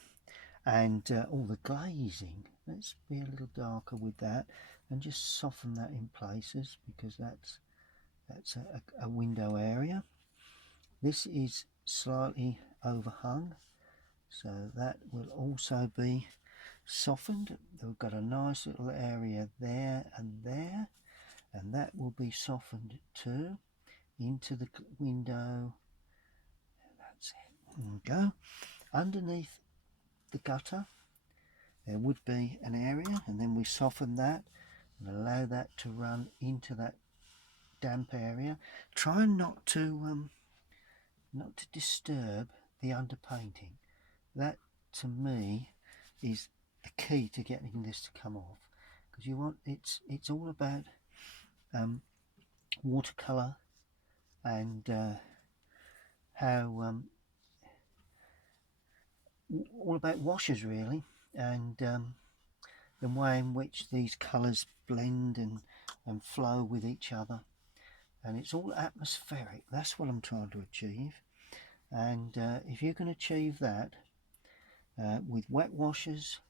And all the glazing, let's be a little darker with that and just soften that in places, because that's a window area. This is slightly overhung, so that will also be softened. We've got a nice little area there, and that will be softened too into the window. That's it. There we go. Underneath the gutter there would be an area, and then we soften that and allow that to run into that damp area. Try not to disturb the underpainting. That to me is the key to getting this to come off, because you want it's all about watercolour and how all about washes really, and the way in which these colours blend and flow with each other, and it's all atmospheric. That's what I'm trying to achieve. And if you can achieve that, with wet washes,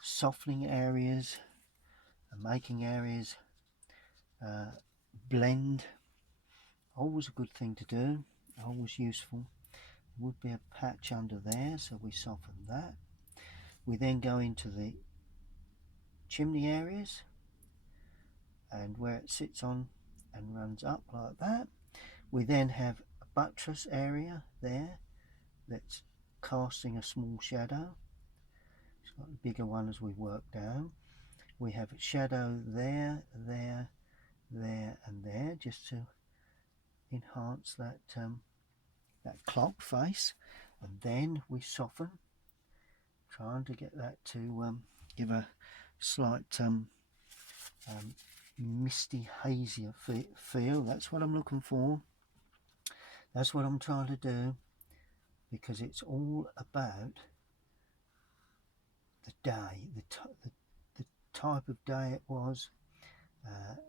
softening areas and making areas blend. Always a good thing to do, always useful. There would be a patch under there, so we soften that. We then go into the chimney areas, and where it sits on and runs up like that, we then have a buttress area there that's casting a small shadow. It's got a bigger one as we work down. We have a shadow there, there, there and there, just to enhance that that clock face. And then we soften, trying to get that to give a slight misty, hazier feel. That's what I'm looking for. That's what I'm trying to do, because it's all about the day, the type of day it was,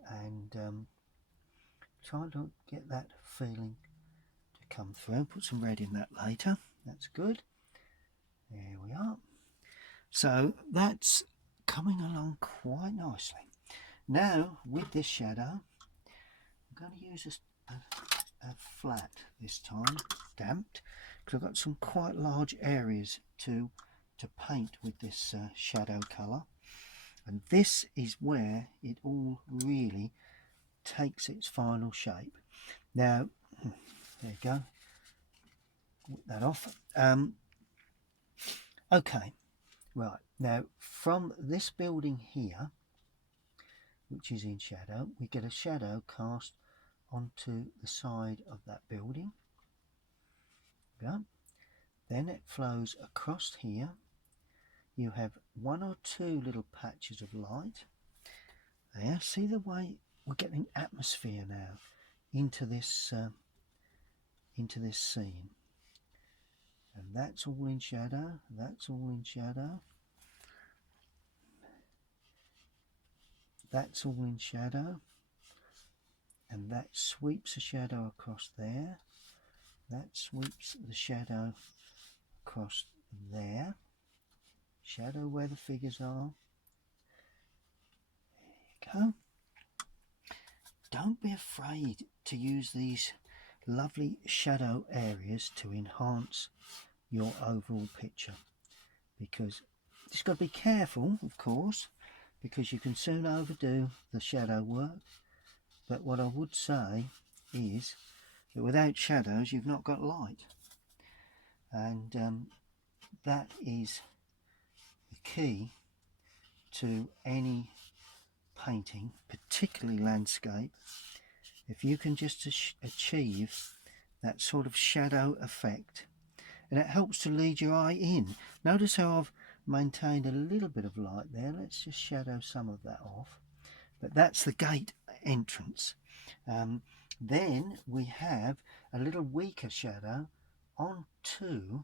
and trying to get that feeling to come through. Put some red in that later. That's good. There we are. So that's coming along quite nicely. Now with this shadow, I'm going to use a flat this time, damped, because I've got some quite large areas to paint with this shadow colour, and this is where it all really takes its final shape. Now there you go, whip that off. Okay, right, now from this building here, which is in shadow, we get a shadow cast onto the side of that building. Yeah. Then it flows across here. You have one or two little patches of light there. See the way we're getting atmosphere now into this scene, and that's all in shadow. That's all in shadow. That's all in shadow, and that sweeps the shadow across there. That sweeps the shadow across there. Shadow where the figures are. There you go. Don't be afraid to use these lovely shadow areas to enhance your overall picture, because you've just got to be careful, of course, because you can soon overdo the shadow work. But what I would say is that without shadows you've not got light, and that is the key to any painting, particularly landscape. If you can just achieve that sort of shadow effect, and it helps to lead your eye in. Notice how I've maintained a little bit of light there. Let's just shadow some of that off, but that's the gate entrance. Then we have a little weaker shadow onto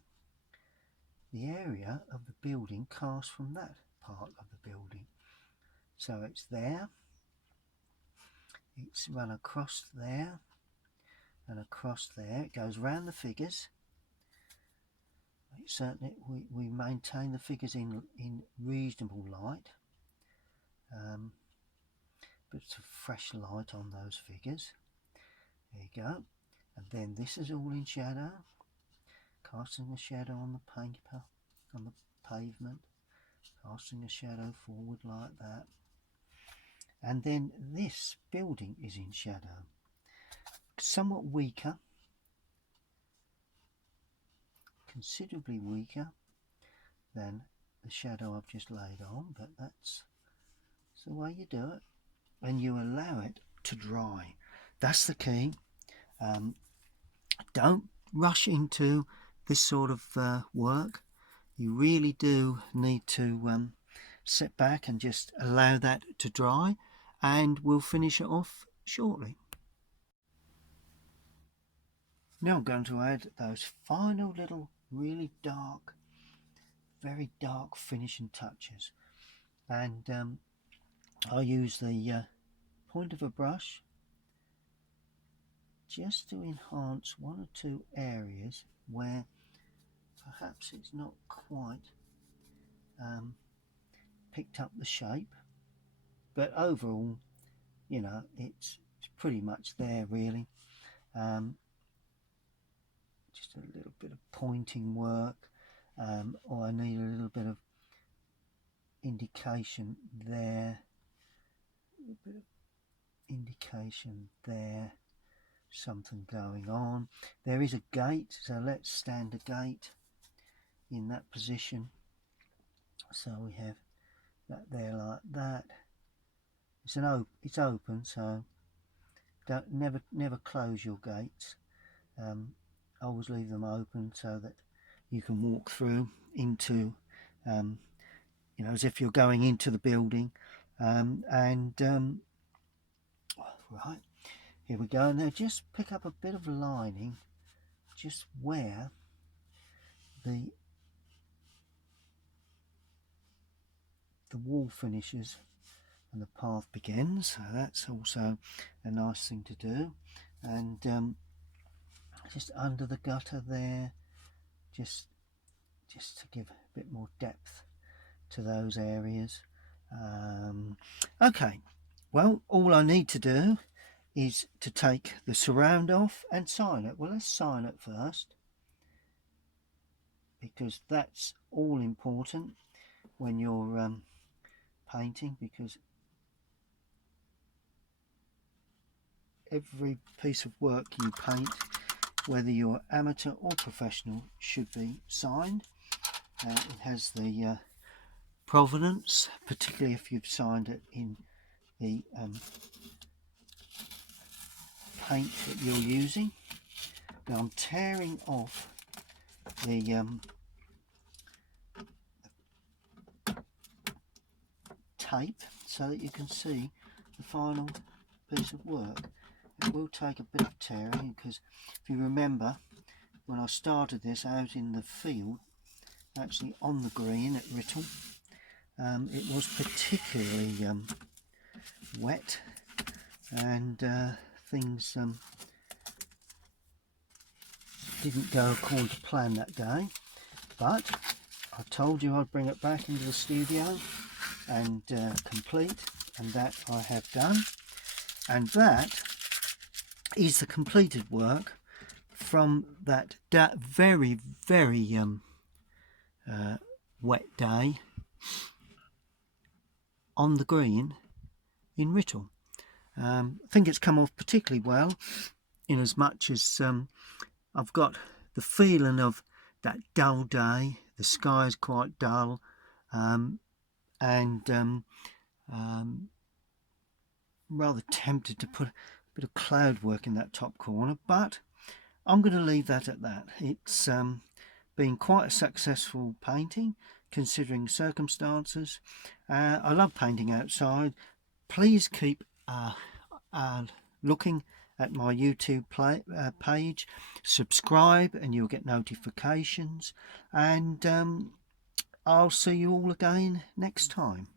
the area of the building cast from that part of the building. So it's there, it's run across there and across there. It goes round the figures. Certainly we maintain the figures in reasonable light, but it's a fresh light on those figures. There you go. And then this is all in shadow, casting a shadow on the paper, on the pavement, casting a shadow forward like that. And then this building is in shadow, somewhat weaker, considerably weaker than the shadow I've just laid on, but that's the way you do it, and you allow it to dry. That's the key. Don't rush into this sort of work. You really do need to sit back and just allow that to dry, and we'll finish it off shortly. Now I'm going to add those final little really dark, very dark finishing touches, and I use the point of a brush just to enhance one or two areas where perhaps it's not quite picked up the shape, but overall, you know, it's pretty much there really. Just a little bit of pointing work, or I need a little bit of indication there, a little bit of indication there, something going on. There is a gate, so let's stand a gate in that position. So we have that there like that. It's open, so never close your gates. Always leave them open so that you can walk through into, you know, as if you're going into the building. Right, here we go. Now just pick up a bit of lining just where the wall finishes and the path begins, so that's also a nice thing to do. And just under the gutter there, just to give a bit more depth to those areas. Okay, well, all I need to do is to take the surround off and sign it. Well, let's sign it first, because that's all important when you're painting, because every piece of work you paint, whether you're amateur or professional, should be signed. It has the provenance, particularly if you've signed it in the paint that you're using. Now I'm tearing off the tape so that you can see the final piece of work. It will take a bit of tearing, because if you remember, when I started this out in the field, actually on the green at Writtle, it was particularly wet, and things didn't go according to plan that day. But I told you I'd bring it back into the studio and complete, and that I have done. And that is the completed work from that very wet day on the green in Writtle. I think it's come off particularly well, in as much as I've got the feeling of that dull day. The sky is quite dull, and rather tempted to put a bit of cloud work in that top corner, but I'm going to leave that at that. It's been quite a successful painting considering circumstances. I love painting outside. Please keep looking at my YouTube page, subscribe and you'll get notifications, and I'll see you all again next time.